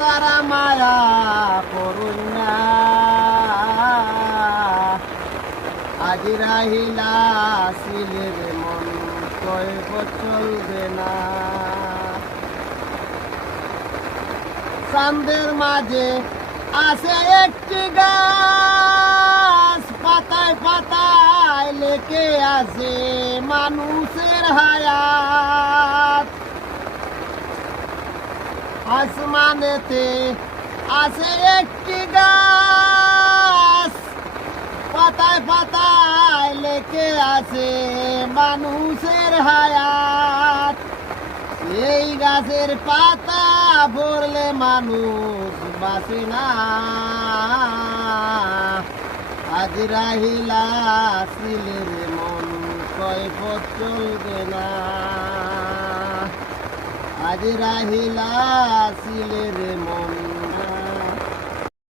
তারা মায়া করুন না, আজ রাহিলা সিলের মন কইব চলবে না। চাঁদের মাঝে আছে একটি গাছ, পাতায় পাতায় লেখে আছে মানুষের হায়াত। আসমানেতে আছে একটি গাছ, পাতায় পাতায় লেখে আছে মানুষের হায়াত। এই গাছের পাতা পড়লে মানুষ বাঁচে না, আজ রাহিলা সিলের মন কয়পথ চলবে না, আজ রাহিলা